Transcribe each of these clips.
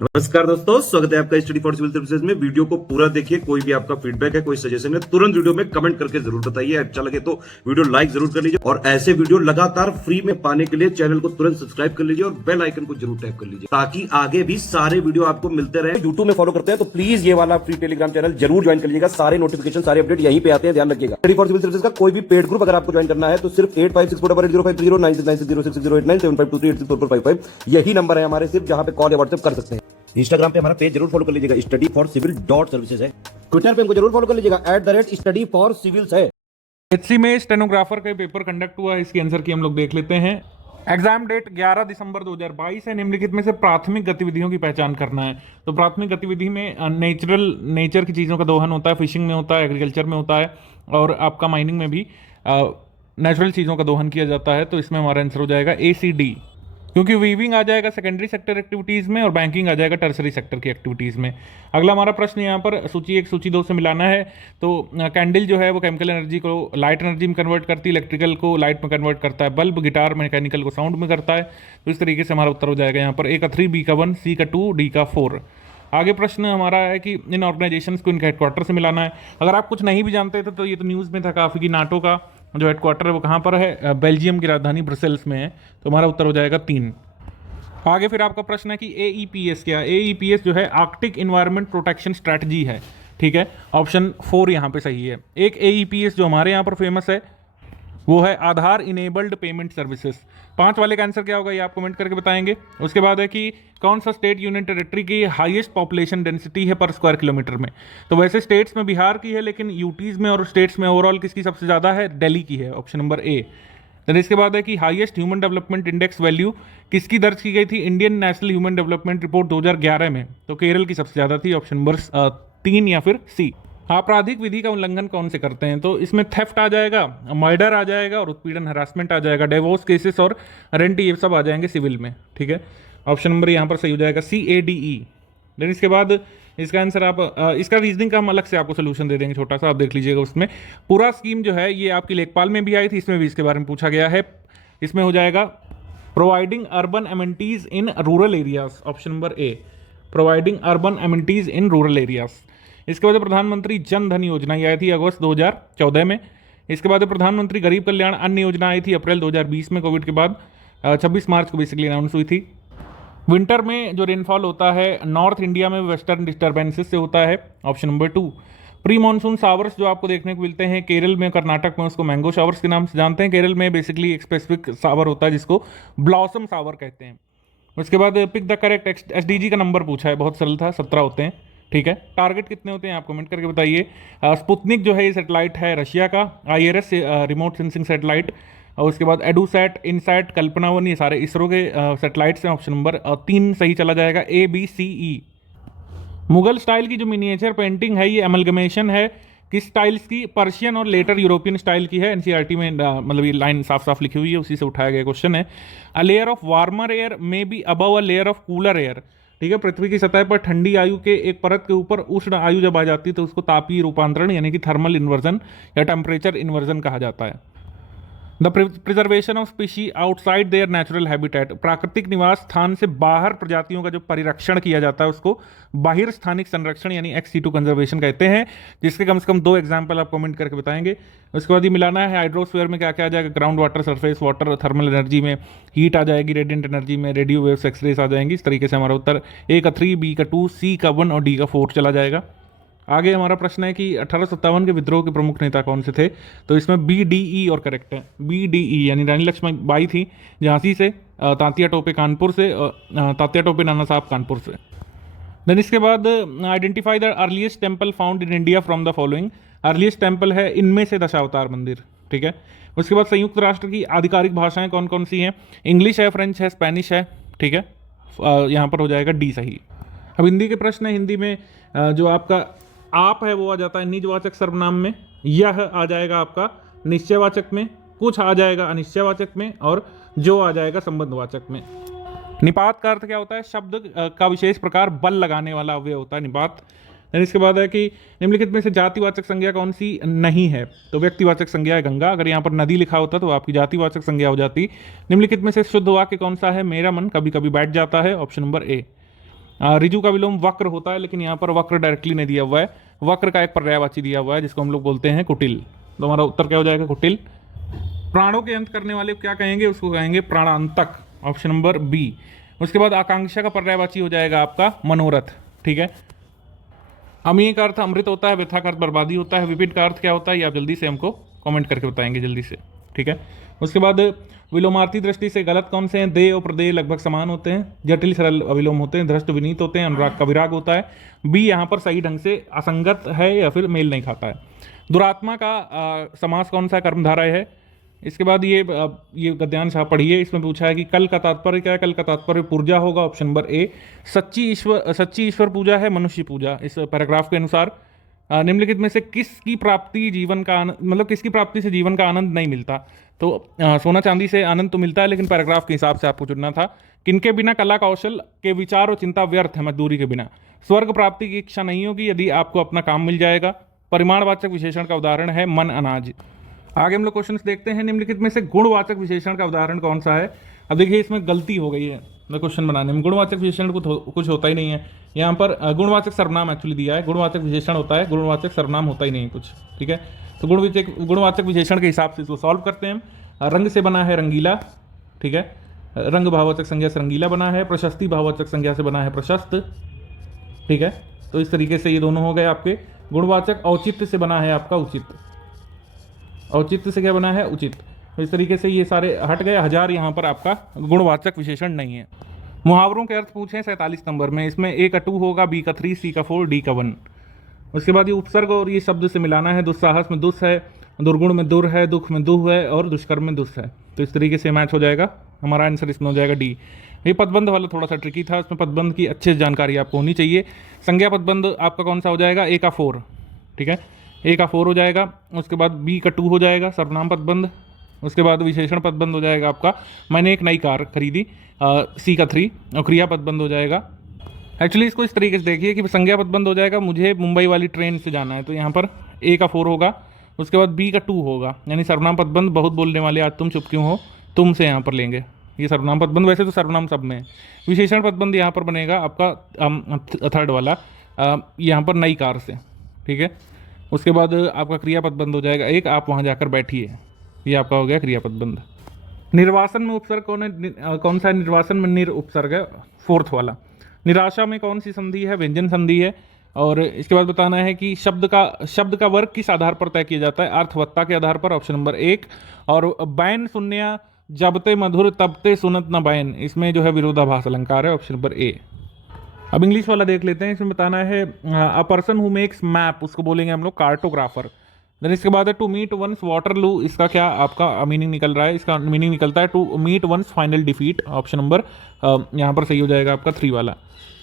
नमस्कार दोस्तों, स्वागत है आपका स्टडी फॉर सिविल सर्विसेज में। वीडियो को पूरा देखिए। कोई भी आपका फीडबैक है, कोई सजेशन है, तुरंत वीडियो में कमेंट करके जरूर बताइए। अच्छा लगे तो वीडियो लाइक जरूर कर लीजिए और ऐसे वीडियो लगातार फ्री में पाने के लिए चैनल को तुरंत सब्सक्राइब कर लीजिए और बेल आइकन को जरूर टैप कर लीजिए ताकि आगे भी सारे वीडियो आपको मिलते रहे। यूट्यूब में फॉलो करते हैं तो प्लीज ये वाला फ्री टेलीग्राम चैनल जरूर ज्वाइन कर लीजिएगा। सारे नोटिफिकेशन, सारे अपडेट यहीं पे आते हैं, ध्यान रखिएगा। स्टडी फॉर सिविल सर्विसेज का कोई भी पेड ग्रुप अगर आपको ज्वाइन करना है तो सिर्फ 856480560660897523864455 यही नंबर है हमारे, सिर्फ जहां पे कॉल या व्हाट्सएप कर सकते हैं। इंस्टाग्राम पे हमारा पेज जरूर फॉलो कर लीजिएगा, studyforcivil.services है। ट्विटर पे हमको जरूर फॉलो कर लीजिएगा, @studyforcivils है। एचसी में स्टेनोग्राफर का पेपर कंडक्ट हुआ है, इसकी आंसर की हम लोग देख लेते हैं। एग्जाम डेट 11 दिसंबर 2022 है। निम्नलिखित में से प्राथमिक गतिविधियों की पहचान करना है। तो प्राथमिक गतिविधि में नेचर की चीज़ों का दोहन होता है, फिशिंग में होता है, एग्रीकल्चर में होता है और आपका माइनिंग में भी नेचुरल चीज़ों का दोहन किया जाता है। तो इसमें हमारा आंसर हो जाएगा ACD, क्योंकि वीविंग आ जाएगा सेकेंडरी सेक्टर एक्टिविटीज़ में और बैंकिंग आ जाएगा टर्सरी सेक्टर की एक्टिविटीज़ में। अगला हमारा प्रश्न यहाँ पर सूची 1 सूची 2 से मिलाना है। तो कैंडल जो है वो केमिकल एनर्जी को लाइट एनर्जी में कन्वर्ट करती है, इलेक्ट्रिकल को लाइट में कन्वर्ट करता है, बल्ब गिटार मैकेनिकल को साउंड में करता है। तो इस तरीके से हमारा उत्तर हो जाएगा यहाँ पर A का 3, B का 1, C का 2, D का 4। आगे प्रश्न हमारा है कि इन ऑर्गेनाइजेशंस को इनके हेडक्वार्टर से मिलाना है। अगर आप कुछ नहीं भी जानते थे तो ये तो न्यूज़ में था काफ़ी कि नाटो का जो हेडक्वार्टर है वो कहाँ पर है, बेल्जियम की राजधानी ब्रसेल्स में है। तो हमारा उत्तर हो जाएगा 3। आगे फिर आपका प्रश्न है कि AEPS क्या है। AEPS जो है आर्कटिक इन्वायरमेंट प्रोटेक्शन स्ट्रैटेजी है, ठीक है। ऑप्शन 4 यहाँ पे सही है। एक AEPS जो हमारे यहाँ पर फेमस है वो है आधार इनेबल्ड पेमेंट सर्विसेज। 5 वाले का आंसर क्या होगा ये आप कमेंट करके बताएंगे। उसके बाद है कि कौन सा स्टेट यूनियन टेरिटरी की हाईएस्ट पॉपुलेशन डेंसिटी है पर स्क्वायर किलोमीटर में। तो वैसे स्टेट्स में बिहार की है, लेकिन यूटीज में और स्टेट्स में ओवरऑल किसकी सबसे ज़्यादा है, दिल्ली की है, ऑप्शन नंबर A। देन इसके बाद है कि highest human development index value किसकी दर्ज की गई थी Indian national human development report 2011 में। तो केरल की सबसे ज़्यादा थी, ऑप्शन नंबर 3 या फिर C। आपराधिक विधि का उल्लंघन कौन से करते हैं। तो इसमें थेफ्ट आ जाएगा, मर्डर आ जाएगा और उत्पीड़न हरासमेंट आ जाएगा, डिवोर्स केसेस और रेंट ये सब आ जाएंगे सिविल में, ठीक है। ऑप्शन नंबर यहाँ पर सही हो जाएगा CADE। देन इसके बाद इसका आंसर आप इसका रीजनिंग का हम अलग से आपको सोल्यूशन दे देंगे छोटा सा, आप देख लीजिएगा। उसमें पूरा स्कीम जो है ये आपकी लेखपाल में भी आई थी, इसमें भी इसके बारे में पूछा गया है। इसमें हो जाएगा providing urban amenities in rural areas, option number A, providing urban amenities in rural areas. इसके बाद प्रधानमंत्री जन धन योजना ये आई थी अगस्त 2014 में। इसके बाद प्रधानमंत्री गरीब कल्याण अन्न योजना आई थी अप्रैल 2020 में, कोविड के बाद 26 मार्च को बेसिकली अनाउंस हुई थी। विंटर में जो रेनफॉल होता है नॉर्थ इंडिया में वेस्टर्न डिस्टर्बेंसेस से होता है, option number 2। Pre monsoon showers जो आपको देखने को मिलते हैं केरल में, कर्नाटक में उसको मैंगो शावर्स के नाम से जानते हैं। केरल में बेसिकली एक स्पेसिफिक शावर होता है जिसको ब्लॉसम शावर कहते हैं। उसके बाद पिक द करेक्ट SDG का नंबर पूछा है, बहुत सरल था, 17 होते हैं, ठीक है। टारगेट कितने होते हैं आप कमेंट करके बताइए। स्पुतनिक जो है ये सैटेलाइट है रशिया का, IRS रिमोट सेंसिंग सैटेलाइट, और उसके बाद एडूसैट, इनसैट, कल्पना 1 ये सारे इसरो के सैटेलाइट्स हैं। ऑप्शन नंबर 3 सही चला जाएगा, ABCE। मुगल स्टाइल की जो मिनिएचर पेंटिंग है ये एमलगमेशन है किस स्टाइल्स की, पर्शियन और लेटर यूरोपियन स्टाइल की है। NCERT में मतलब ये लाइन साफ साफ लिखी हुई है, उसी से उठाया गया क्वेश्चन है। A layer of warmer air may be above a layer of cooler air, ठीक है। पृथ्वी की सतह पर ठंडी आयु के एक परत के ऊपर उष्ण आयु जब आ जाती है तो उसको तापीय रूपांतरण यानी कि थर्मल इन्वर्जन या टेम्परेचर इन्वर्जन कहा जाता है। The preservation of species outside there natural habitat, प्राकृतिक निवास स्थान से बाहर प्रजातियों का जो परिरक्षण किया जाता है उसको बाहिर स्थानिक संरक्षण यानी ex-situ कंजर्वेशन कहते हैं, जिसके कम से कम 2 एग्जाम्पल आप कमेंट करके बताएंगे। उसके बाद ये मिलाना है हाइड्रोस्फीयर में क्या क्या आ जाएगा, ground water, surface water, thermal energy में हीट आ जाएगी, रेडिएंट एनर्जी में रेडियो वेव्स, एक्सरेस आ जाएंगी। इस तरीके से हमारा उत्तर A का 3, B का 2, C का 1 और D का 4 चला जाएगा। आगे हमारा प्रश्न है कि 1857 के विद्रोह के प्रमुख नेता कौन से थे। तो इसमें BDE और करेक्ट है, BDE यानी रानी लक्ष्मीबाई थी झांसी से, तात्या टोपे कानपुर से, तात्या टोपे नाना साहब कानपुर से। देन इसके बाद identify the earliest temple found in India from the following, earliest temple है इनमें से दशावतार मंदिर, ठीक है। उसके बाद संयुक्त राष्ट्र की आधिकारिक भाषाएं कौन कौन सी हैं, इंग्लिश है, फ्रेंच है, स्पेनिश है, ठीक है। यहाँ पर हो जाएगा D सही। अब हिंदी के प्रश्न है, हिंदी में जो आपका आप है वो आ जाता है निजवाचक सर्वनाम में, यह आ जाएगा आपका निश्चयवाचक में, कुछ आ जाएगा अनिश्चयवाचक में और जो आ जाएगा संबंधवाचक में। निपात का अर्थ क्या होता है, शब्द का विशेष प्रकार बल लगाने वाला अवयव होता है निपात। इसके बाद है कि निम्नलिखित में से जातिवाचक संज्ञा कौन सी नहीं है। तो व्यक्तिवाचक संज्ञा है गंगा, अगर यहाँ पर नदी लिखा होता तो आपकी जातिवाचक संज्ञा हो जाती। निम्नलिखित में से शुद्ध वाक्य कौन सा है, मेरा मन कभी कभी बैठ जाता है, ऑप्शन नंबर A। ऋजु का विलोम वक्र होता है, लेकिन यहाँ पर वक्र डायरेक्टली नहीं दिया हुआ है, वक्र का एक पर्यायवाची दिया हुआ है जिसको हम लोग बोलते हैं कुटिल। तो हमारा उत्तर क्या हो जाएगा? कुटिल। प्राणों के अंत करने वाले को क्या कहेंगे? उसको कहेंगे प्राणांतक, ऑप्शन नंबर बी। उसके बाद आकांक्षा का पर्यायवाची हो जाएगा आपका मनोरथ। ठीक है, अमीय का अर्थ अमृत होता है, व्यथा का अर्थ बर्बादी होता है, विपिन का अर्थ क्या होता है ये आप जल्दी से हमको कमेंट करके बताएंगे जल्दी से। ठीक है, उसके बाद विलोमार्थी दृष्टि से गलत कौन से हैं? देय और प्रदेय लगभग समान होते हैं, जटिल सरल अविलोम होते हैं, धृष्ट विनीत होते हैं, अनुराग का विराग होता है। बी यहाँ पर सही ढंग से असंगत है या फिर मेल नहीं खाता है। दुरात्मा का समास कौन सा? कर्मधारय है। इसके बाद ये गद्यांश आप पढ़िए, इसमें पूछा है कि कल का तात्पर्य क्या है? कल का तात्पर्य पूजा होगा, ऑप्शन नंबर ए। सच्ची ईश्वर पूजा है मनुष्य पूजा, इस पैराग्राफ के अनुसार। निम्नलिखित में से किसकी प्राप्ति जीवन का मतलब किसकी प्राप्ति से जीवन का आनंद नहीं मिलता? तो सोना चांदी से आनंद तो मिलता है, लेकिन पैराग्राफ के हिसाब से आपको चुनना था। किनके बिना कला कौशल के विचार और चिंता व्यर्थ है? मजदूरी के बिना। स्वर्ग प्राप्ति की इच्छा नहीं होगी यदि आपको अपना काम मिल जाएगा। परिमाणवाचक विशेषण का उदाहरण है मन अनाज। आगे हम लोग क्वेश्चंस देखते हैं। निम्नलिखित में से गुणवाचक विशेषण का उदाहरण कौन सा है? अब देखिए इसमें गलती हो गई है क्वेश्चन बनाने में। गुणवाचक विशेषण कुछ होता ही नहीं है यहाँ पर। गुणवाचक सर्वनाम एक्चुअली दिया है, गुणवाचक विशेषण होता है, गुणवाचक सर्वनाम होता ही नहीं कुछ। ठीक है, तो गुणवाचक विशेषण के हिसाब से इसको सॉल्व करते हैं। रंग से बना है रंगीला। ठीक है, रंग भाववाचक संज्ञा से रंगीला बना है। प्रशस्ति भाववाचक संज्ञा से बना है प्रशस्त। ठीक है, तो इस तरीके से ये दोनों हो गए आपके। गुणवाचक औचित्य से बना है आपका उचित। औचित्य से क्या बना है? उचित। तो इस तरीके से ये सारे हट गए। हजार यहाँ पर आपका गुणवाचक विशेषण नहीं है। मुहावरों के अर्थ पूछे 47 नंबर में। इसमें ए का 2 होगा, बी का 3, सी का 4, डी का 1। उसके बाद ये उपसर्ग और ये शब्द से मिलाना है। दुस्साहस में दुस है, दुर्गुण में दुर है, दुख में दुह है और दुष्कर्म में दुस है। तो इस तरीके से मैच हो जाएगा। हमारा आंसर इसमें हो जाएगा डी। ये पदबंध वाला थोड़ा सा ट्रिकी था, इसमें पदबंध की अच्छी जानकारी आपको होनी चाहिए। संज्ञा पदबंध आपका कौन सा हो जाएगा? ए का 4। ठीक है, ए का 4 हो जाएगा। उसके बाद बी का 2 हो जाएगा सर्वनाम पदबंध। उसके बाद विशेषण पदबंध हो जाएगा आपका मैंने एक नई कार खरीदी, सी का 3। और क्रिया पदबंध हो जाएगा। एक्चुअली इसको इस तरीके से देखिए कि संज्ञा पदबंध हो जाएगा मुझे मुंबई वाली ट्रेन से जाना है, तो यहाँ पर ए का 4 होगा। उसके बाद बी का 2 होगा, यानी सर्वनाम पदबंध बहुत बोलने वाले आज तुम चुप क्यों हो, तुम से यहाँ पर लेंगे ये सर्वनाम पदबंध। वैसे तो सर्वनाम सब में है। विशेषण पदबंध यहाँ पर बनेगा आपका थर्ड वाला, यहाँ पर नई कार से। ठीक है, उसके बाद आपका क्रिया पदबंध हो जाएगा एक, आप वहाँ जाकर बैठिए, ये आपका हो गया क्रिया पदबंध। निर्वासन में उपसर्ग कौन सा है? निर्वासन में निर उपसर्ग है, 4th वाला। निराशा में कौन सी संधि है? व्यंजन संधि है। और इसके बाद बताना है कि शब्द का वर्ग किस आधार पर तय किया जाता है? अर्थवत्ता के आधार पर, ऑप्शन नंबर 1। और बैन शून्य जबते मधुर तबते सुनत न बैन, इसमें जो है विरोधाभास अलंकार है, ऑप्शन नंबर ए। अब इंग्लिश वाला देख लेते हैं। इसमें बताना है a person who makes map, उसको बोलेंगे हम लोग कार्टोग्राफर। देन इसके बाद है टू मीट वंस वाटरलू, इसका क्या आपका मीनिंग निकल रहा है? इसका मीनिंग निकलता है to meet one's final defeat, option number यहाँ पर सही हो जाएगा आपका 3 वाला।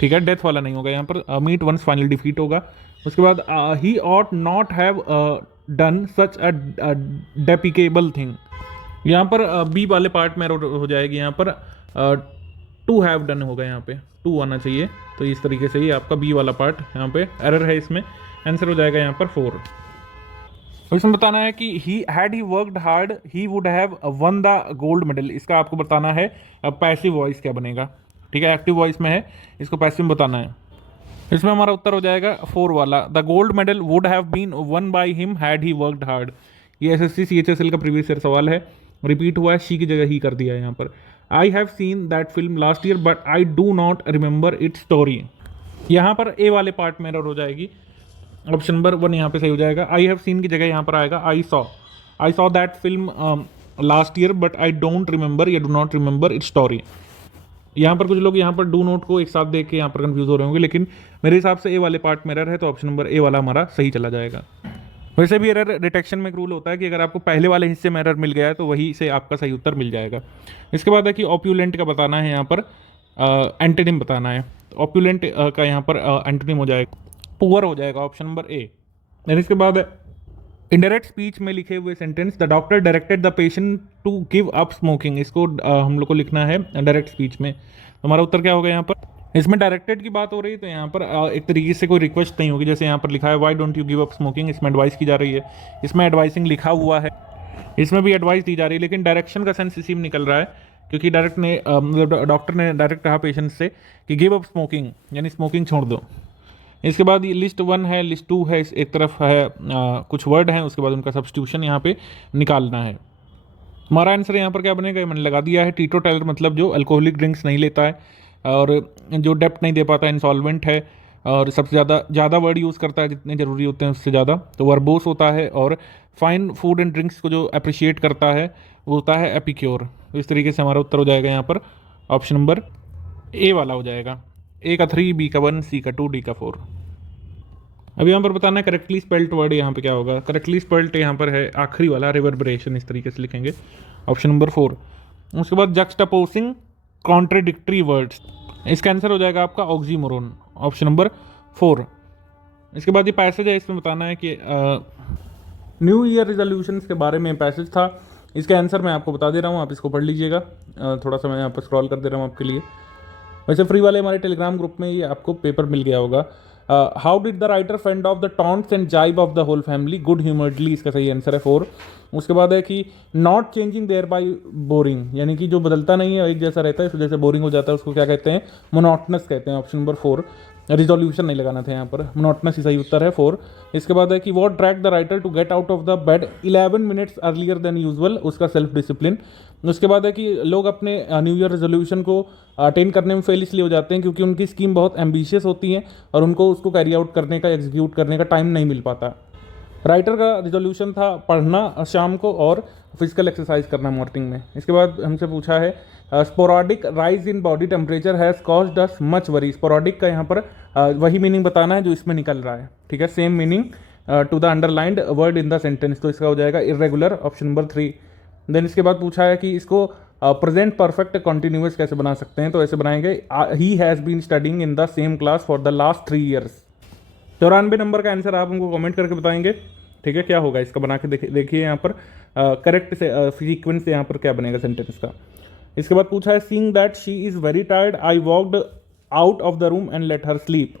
ठीक है, डेथ वाला नहीं होगा यहाँ पर, मीट वंस फाइनल डिफीट होगा। उसके बाद ही ought not have done such a despicable thing, यहाँ पर बी वाले पार्ट में हो जाएगी, यहाँ पर टू हैव डन होगा, यहाँ पे 2 आना चाहिए। तो इस तरीके से ही आपका बी वाला पार्ट यहाँ पे एरर है, इसमें आंसर हो जाएगा यहाँ पर 4। तो इसमें बताना है कि ही worked hard he would have one the gold medal, इसका आपको बताना है पैसिव वॉइस क्या बनेगा। ठीक है, एक्टिव वॉइस में है, इसको पैसिव में बताना है। इसमें हमारा उत्तर हो जाएगा 4 वाला, the gold medal would have been won by him had he worked hard. ये SSC CHSL का प्रीवियस ईयर सवाल है, रिपीट हुआ है, शी की जगह ही कर दिया है यहाँ पर। I have seen that film last year but I do not remember its story, यहाँ पर ए वाले पार्ट में एरर हो जाएगी, ऑप्शन नंबर 1 यहाँ पे सही हो जाएगा। आई हैव सीन की जगह यहाँ पर आएगा I saw that film last year but I don't remember या do not remember its story. यहाँ पर कुछ लोग यहाँ पर डू नोट को एक साथ देख के यहाँ पर कंफ्यूज हो रहे होंगे, लेकिन मेरे हिसाब से ए वाले पार्ट में एरर है, तो ऑप्शन नंबर ए वाला हमारा सही चला जाएगा। वैसे भी एरर डिटेक्शन में एक रूल होता है कि अगर आपको पहले वाले हिस्से में एरर मिल गया है तो वही से आपका सही उत्तर मिल जाएगा। इसके बाद है कि ऑप्यूलेंट का बताना है, यहाँ पर एंटोनिम बताना है। ऑप्यूलेंट का यहाँ पर एंटोनिम हो जाएगा पुअर हो जाएगा, ऑप्शन नंबर ए। देन इसके बाद इनडायरेक्ट स्पीच में लिखे हुए sentence, the doctor directed the patient to give up smoking, इसको हम लोग को लिखना है डायरेक्ट स्पीच में। तो हमारा उत्तर क्या होगा यहाँ पर? इसमें डायरेक्टेड की बात हो रही है तो यहाँ पर एक तरीके से कोई रिक्वेस्ट नहीं होगी, जैसे यहाँ पर लिखा है why don't you give up smoking, इसमें एडवाइस की जा रही है, इसमें एडवाइसिंग लिखा हुआ है, इसमें भी एडवाइस दी जा रही है, लेकिन डायरेक्शन का सेंस इसी में निकल रहा है क्योंकि डायरेक्ट ने मतलब डॉक्टर ने डायरेक्ट कहा पेशेंट से कि गिव अप स्मोकिंग, यानी स्मोकिंग छोड़ दो। इसके बाद ये लिस्ट 1 है, लिस्ट 2 है, एक तरफ है कुछ वर्ड हैं, उसके बाद उनका सब्स्टिट्यूशन यहाँ पे निकालना है। हमारा आंसर यहाँ पर क्या बनेगा, ये मैंने लगा दिया है। टीटोटैलर मतलब जो अल्कोहलिक ड्रिंक्स नहीं लेता है और जो डेप्ट नहीं दे पाता, इंसॉल्वेंट है और सबसे ज़्यादा वर्ड यूज़ करता है जितने ज़रूरी होते हैं उससे ज़्यादा, तो वर्बोस होता है। और फाइन फूड एंड ड्रिंक्स को जो अप्रिशिएट करता है वो होता है एपिक्योर। तो इस तरीके से हमारा उत्तर हो जाएगा यहाँ पर ऑप्शन नंबर ए वाला हो जाएगा। ए का 3, बी का 1, सी का 2, डी का 4। अभी यहाँ पर बताना है करेक्टली स्पेल्ड वर्ड यहाँ पे क्या होगा। करेक्टली स्पेल्ड यहाँ पर है आखिरी वाला रिवर्बरेशन, इस तरीके से लिखेंगे, ऑप्शन नंबर 4। उसके बाद जक्सटापोजिंग कॉन्ट्रडिक्टरी वर्ड्स, इसका आंसर हो जाएगा आपका ऑक्सीमोरोन, ऑप्शन नंबर 4। इसके बाद ये पैसेज है, इसमें बताना है कि न्यू ईयर रिजोल्यूशंस के बारे में पैसेज था। इसका आंसर मैं आपको बता दे रहा हूँ, आप इसको पढ़ लीजिएगा। थोड़ा सा मैं यहाँ पर स्क्रॉल कर दे रहा हूँ आपके लिए। वैसे फ्री वाले हमारे टेलीग्राम ग्रुप में ये आपको पेपर मिल गया होगा। How did the writer fend off the taunts and jibe of the whole family good humouredly, इसका सही आंसर है 4। उसके बाद है कि not changing their by boring, यानी कि जो बदलता नहीं है एक जैसा रहता है, इस वजह से बोरिंग हो जाता है, उसको क्या कहते हैं, मोनोटनस कहते हैं, ऑप्शन नंबर 4। रिजोल्यूशन नहीं लगाना था यहाँ पर, मोनोटनस ही सही उत्तर है 4। इसके बाद है कि what drag the writer to get out of the bed 11 minutes earlier than usual, उसका सेल्फ डिसिप्लिन। उसके बाद है कि लोग अपने न्यू ईयर रेजोल्यूशन को अटेन करने में फेल इसलिए हो जाते हैं क्योंकि उनकी स्कीम बहुत एम्बिशियस होती है और उनको उसको कैरी आउट करने का, एग्जीक्यूट करने का टाइम नहीं मिल पाता। राइटर का रिजोल्यूशन था पढ़ना शाम को और फिजिकल एक्सरसाइज करना मॉर्निंग में। इसके बाद हमसे पूछा है sporadic rise in body temperature has caused us much worry. Sporadic का यहाँ पर वही मीनिंग बताना है जो इसमें निकल रहा है, ठीक है, same meaning to the underlined word in the sentence, तो इसका हो जाएगा इरेगुलर, ऑप्शन नंबर 3। देन इसके बाद पूछा है कि इसको प्रेजेंट परफेक्ट कॉन्टिन्यूअस कैसे बना सकते हैं, तो ऐसे बनाएंगे he has been studying in the same class for the last 3 years. 94 number का आंसर आप हमको कमेंट करके बताएंगे, ठीक है, क्या होगा इसका, बना के देखिए यहाँ पर करेक्ट से सीक्वेंस से यहाँ पर क्या बनेगा सेंटेंस का। इसके बाद पूछा है seeing that she is very tired I walked out of the room and let her sleep.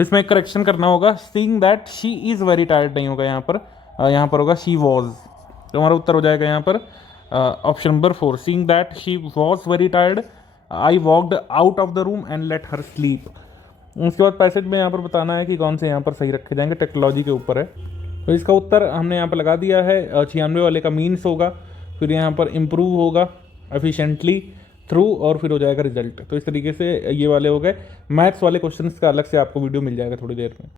इसमें एक करेक्शन करना होगा, seeing that she is very tired नहीं होगा यहाँ पर होगा शी वॉज। तो हमारा उत्तर हो जाएगा यहाँ पर option number 4, seeing that she was very tired I walked out of the room and let her sleep. उसके बाद पैसेज में यहाँ पर बताना है कि कौन से यहाँ पर सही रखे जाएंगे, टेक्नोलॉजी के ऊपर है। तो इसका उत्तर हमने यहाँ पर लगा दिया है, 96 वाले का मीन्स होगा, फिर यहाँ पर इम्प्रूव होगा, एफिशिएंटली, थ्रू, और फिर हो जाएगा रिजल्ट। तो इस तरीके से ये वाले हो गए। मैथ्स वाले क्वेश्चंस का अलग से आपको वीडियो मिल जाएगा थोड़ी देर में।